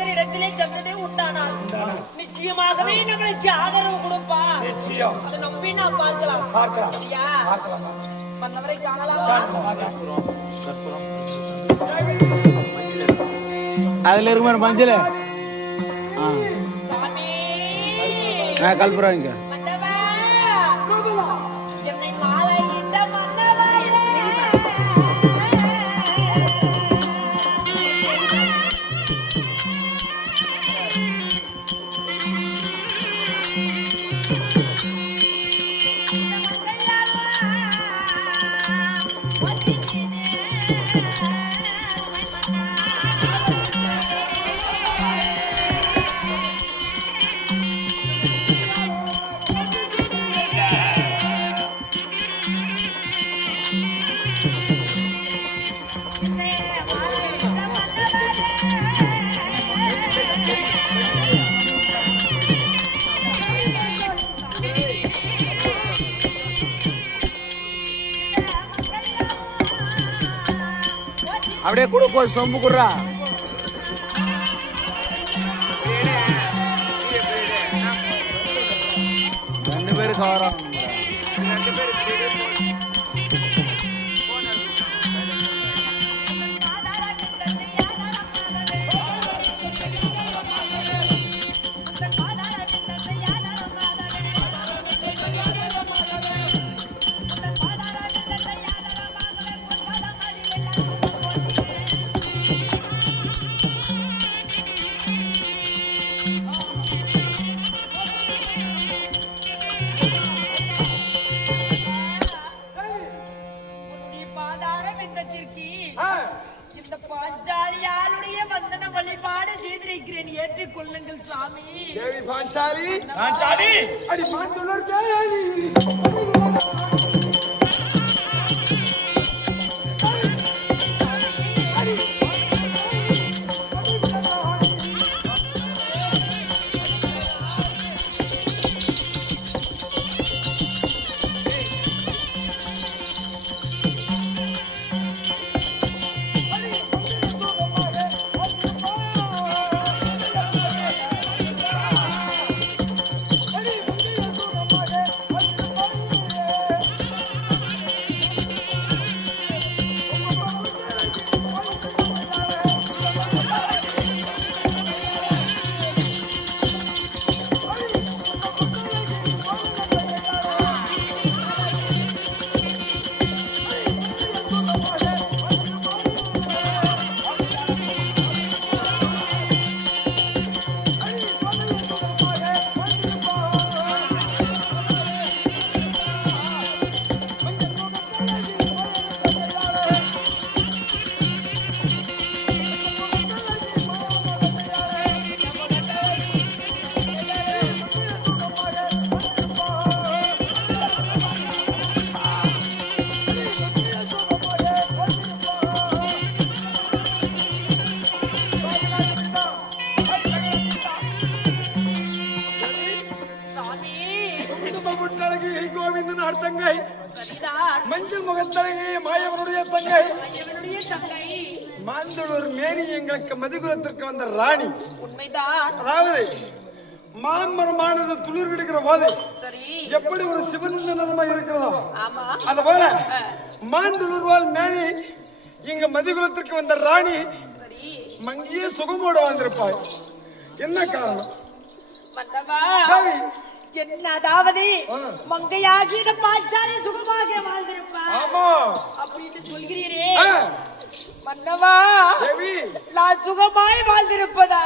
பக்தரிடத்திலே சென்றதே உண்டானால் நிச்சயமாகவே நம்மளுக்கு ஆதரவு கொடுப்பா. நிச்சயம். அதை நம்பி நான் பார்க்கலாம். பார்க்கலாம். சரியா? பார்க்கலாமா. மன்னவரை காணலாம். பார்க்கலாம் அதுல இருக்குமா மஞ்சள்? சாமி. ஆ கல்புரம் இங்க. அப்படியே கொடு போ சொம்பு குடுறா. ரெண்டு பேரும் கவரம் முகத்தழகி மாயவனுடைய தங்கை. மாந்தளூர் மேனி எங்களுக்கு மதிகுலத்திற்கு வந்த ராணி. உண்மைதான். அதாவது மாமரமானது துளிர் விடுகிற போது எப்படி ஒரு சிவந்த நிலைமை இருக்கிறதோ. அது போல மாந்துளூர்வால் மேனி இங்க மதிகுலத்திற்கு வந்த ராணி மங்கிய சுகமோடு வாழ்ந்திருப்பாய் என்ன காரணம்? தேவி, என்ன அதாவது. மங்கையாகி இந்த பாஞ்சாலி சுகமாக வாழ்ந்திருப்பா ஆமா. அப்படின்னு சொல்கிறீரே. மன்னவா நான் சுகமாய் வாழ்ந்திருப்பதா?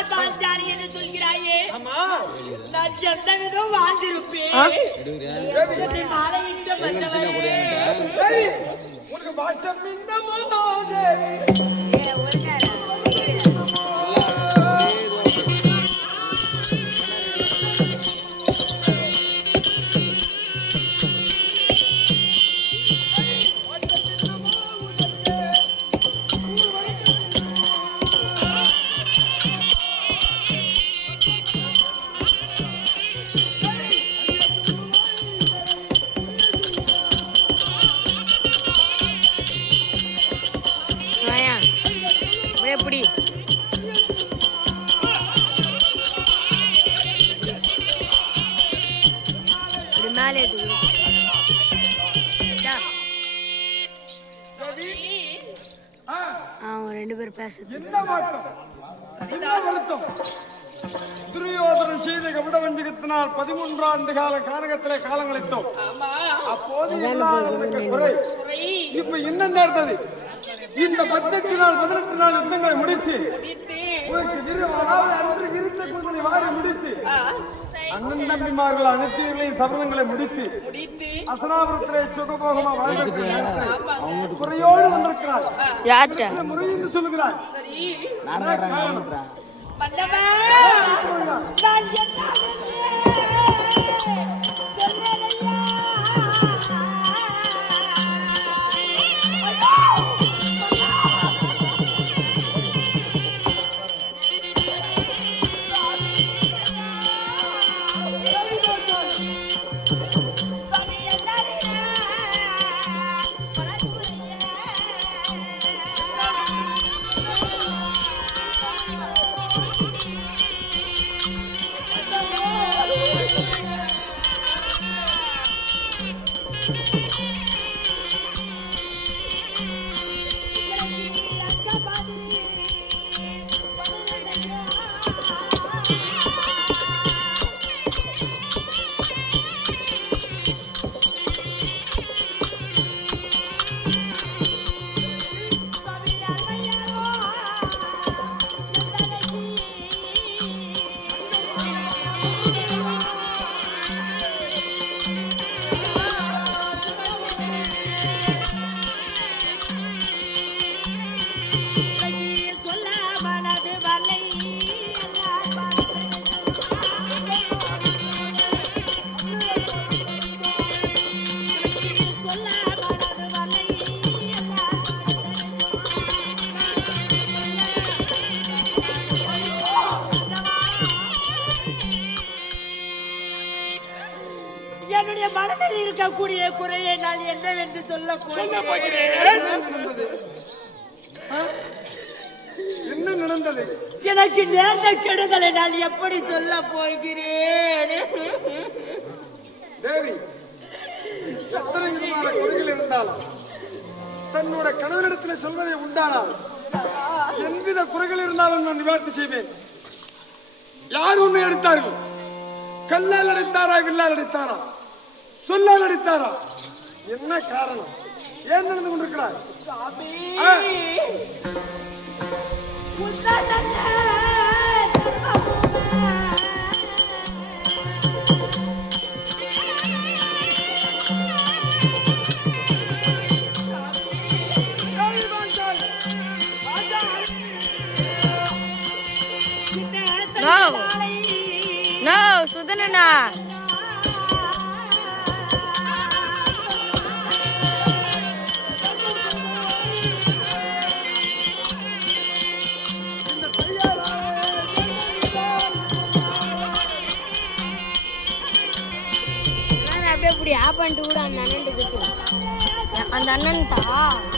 நான் பாஞ்சாலி என்று சொல்கிறாயே நான் எந்த விதம் வாழ்ந்திருப்பேன் மாலையிட்ட மன்னவனே உனக்கு வாட்டம் என்ன வருத்தம் துரியோதனன் செய்த கபட வஞ்சகத்தினால் பதிமூன்று ஆண்டு கால கானகத்திலே காலங்களித்தோம். அப்போது குறை. இப்ப என்ன நடந்தது இந்த பதினெட்டு நாள் பதினெட்டு நாள் யுத்தங்களை முடித்து உனக்கு விரு அதாவது அன்று விருத்த குதிரை வாரி முடித்து அண்ணன் தம்பிமார்கள் அனைத்து சபதங்களை முடித்து முடித்து. அசனாபுரத்திலே சுகபோகமா வாழ்க்கை நடத்த குறையோடு வந்திருக்கிறார். யார்கிட்ட? இந்த முறை என்று சொல்லுகிறார். நான் என்னுடைய மனதில் இருக்கக்கூடிய குறையை நான் என்னவென்று சொல்ல போகிறேன்? நடந்தது. எனக்கு நேர்ந்த கெடுதலை நான் எப்படி சொல்ல போகிறேன்? தேவி எத்தனை விதமான குறைகள் இருந்தாலும் தன்னோட கணவனிடத்தில் சொல்வதை உண்டானால் எவ்வித குறைகள் இருந்தாலும் நான் நிவர்த்தி செய்வேன். யார் உன்னை அடித்தார்கள்? கல்லால் அடித்தாரா வில்லால் அடித்தாரா? சொல்லால் அடித்தாரா? என்ன காரணம்? ஏன் நடந்து கொண்டிருக்கிறார் ஆ. அப்படியே இப்படி